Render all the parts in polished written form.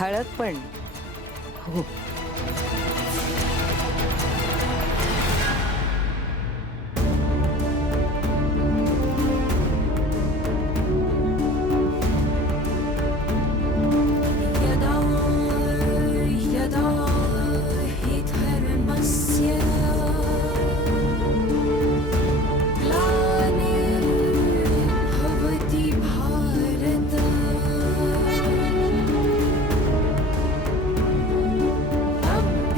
हळद पण. हो. यदा यदा हि धर्मस्य ग्लानिर्भवति भारत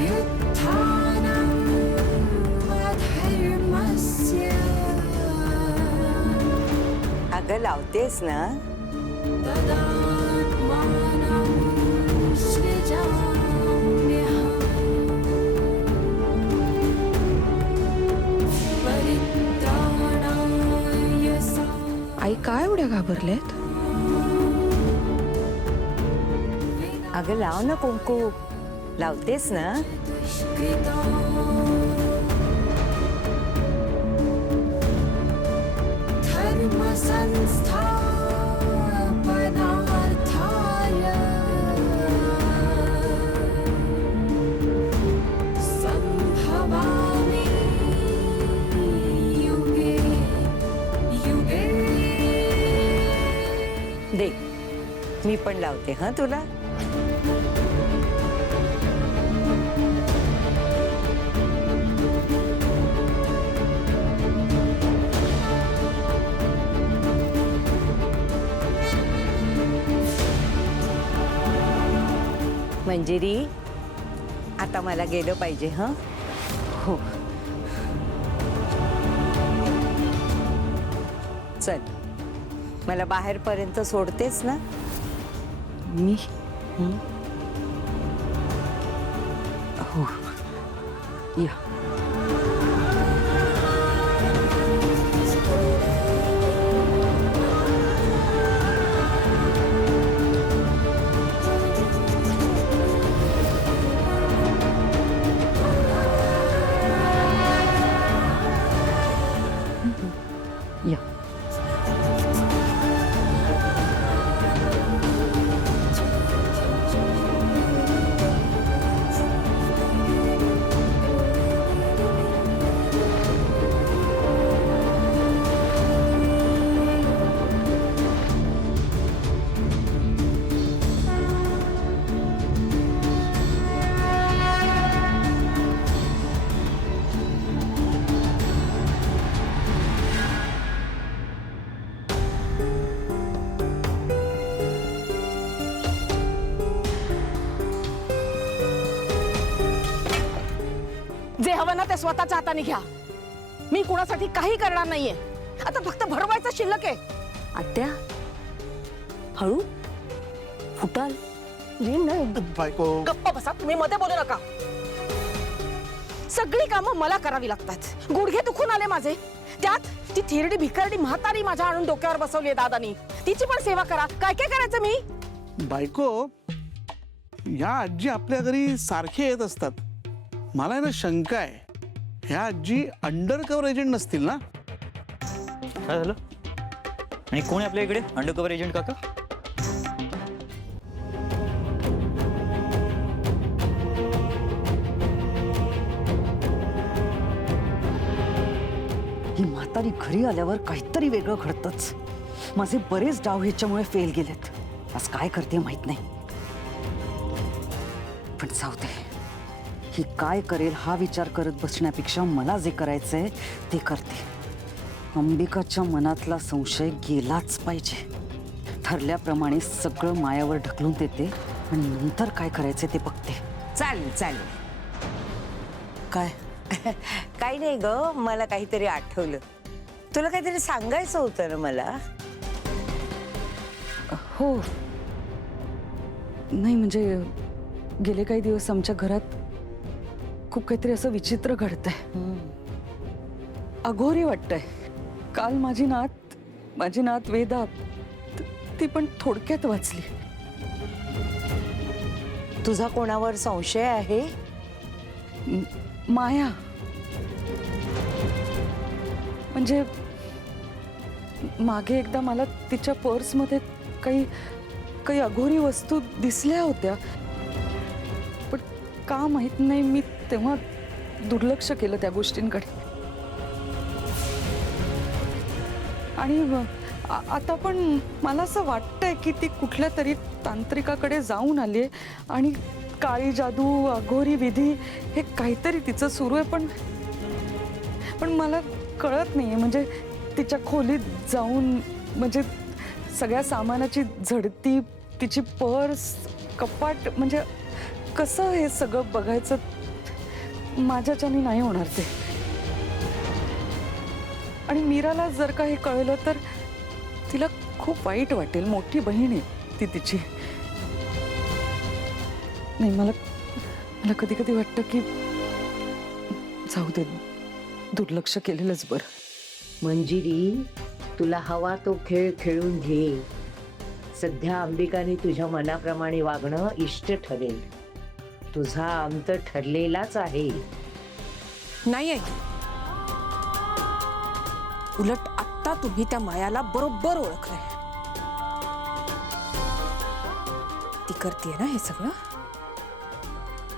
अभ्युत्थानम् अधर्मस्य अगं लावतेस ना? तदात्मानं सृजाम्यहम् परित्राणाय आई काय एवढ्या घाबरलेत? अगं लाव ना कुंकू. लावतेस ना? धर्मसंस्थापनार्थाय संभवामि युगे युगे. दे, मी पण लावते हा तुला. मंजिरी, आता मला गेलं पाहिजे हा. हो. चल, मला बाहेरपर्यंत सोडतेस ना? मी हो. या. या. जे हवं ना ते स्वतःच्या हाताने घ्या. मी कुणासाठी काही करणार नाहीये. आता फक्त भरवायचं शिल्लक आहे. आत्या हळू फुटाल. बायको गप्प बसा, तुम्ही मध्ये बोलू नका. सगळी कामं मला करावी लागतात. गुडघे दुखून आले माझे. त्यात ती थिरडी भिकारडी म्हातारी माझ्या आणून डोक्यावर बसवली दादानी. तिची पण सेवा करा. काय काय करायचं मी? बायको या आजी आपल्या घरी सारखे येत असतात. मला ना शंका आहे, ह्या आजी अंडर कव्हर एजंट नसतील ना? काय झालं? आणि कोण आहे आपल्या इकडे अंडरकव्हर एजंट काका? ही म्हातारी घरी आल्यावर काहीतरी वेगळं घडतंच. माझे बरेच डाव ह्याच्यामुळे फेल गेलेत. आज काय करते माहित नाही, पण जाऊ दे. ही काय करेल हा विचार करत बसण्यापेक्षा मला जे करायचंय ते करते. अंबिकाच्या मनातला संशय गेलाच पाहिजे. ठरल्याप्रमाणे सगळं मायावर ढकलून देते आणि नंतर काय करायचं ते बघते. चालेल चालेल. काय काही नाही ग, मला काहीतरी आठवलं. तुला काहीतरी सांगायचं होतं ना मला. हो. नाही म्हणजे गेले काही दिवस आमच्या घरात खूप काहीतरी असं विचित्र घडतंय. अघोरी वाटतंय. काल माझी नात वेदा ती पण थोडक्यात वाचली. तुझा कोणावर संशय आहे? माया. म्हणजे मागे एकदा मला तिच्या पर्समध्ये काही काही अघोरी वस्तू दिसल्या होत्या, पण का माहित नाही मी तेव्हा दुर्लक्ष केलं त्या गोष्टींकडे. आणि आता पण मला असं वाटतंय की ती कुठल्या तरी तांत्रिकाकडे जाऊन आली आहे आणि काळी जादू, अघोरी विधी हे काहीतरी तिचं सुरू आहे. पण मला कळत नाहीये, म्हणजे तिच्या खोलीत जाऊन म्हणजे सगळ्या सामानाची झडती, तिची पर्स, कपाट, म्हणजे कसं हे सगळं बघायचं माझ्याच्याने नाही होणार ते. आणि मीराला जर का हे कळलं तर तिला खूप वाईट वाटेल. मोठी बहीण आहे ती तिची. नाही, मला कधी कधी वाटतं की जाऊ दे, दुर्लक्ष केलेलंच बरं. मंजिरी, तुला हवा तो खेळ खेळून घे. सध्या अंबिकाने तुझ्या मनाप्रमाणे वागणं इष्ट ठरेल. तुझा अंत ठरलेलाच आहे. नाही आई, उलट आत्ता तुम्ही त्या मायाला बरोबर ओळखलंय. ती करतेय ना हे सगळं.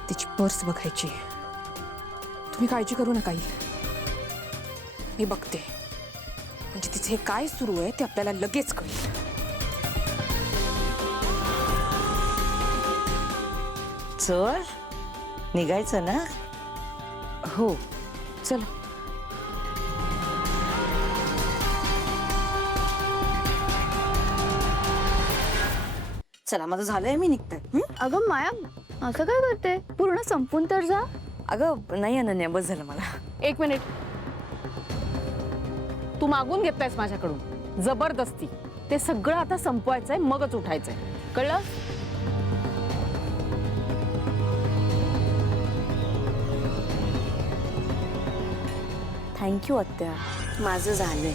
तिची पर्स बघायची. तुम्ही काळजी करू नका आई, मी बघते. म्हणजे तिचे हे काय सुरू आहे ते आपल्याला लगेच कळेल. चल, निघायचं ना? हो, चला. चला, माझं झालंय, मी निघते. अगं माया, असं काय करते? पूर्ण संपून तर जा. अगं नाही अनन्या, बस झालं मला. एक मिनिट, तू मागून घेतलायस माझ्याकडून जबरदस्ती. ते सगळं आता संपवायचंय, मगच उठायचंय, कळलं? थँक्यू आत्या, माझं झालंय.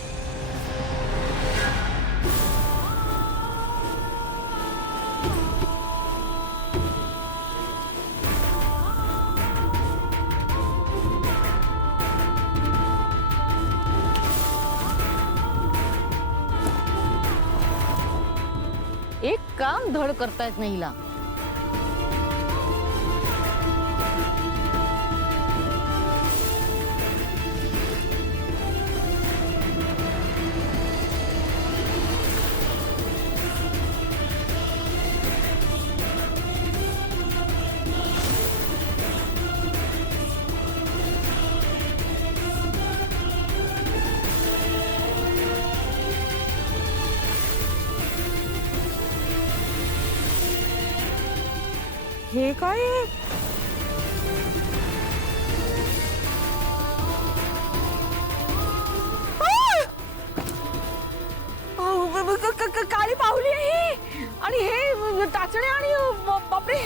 एक काम धड करतायत नाही हिला. हे काय आहे? काळी पाहुली आहे ही. आणि हे टाचणे आणि बापरे,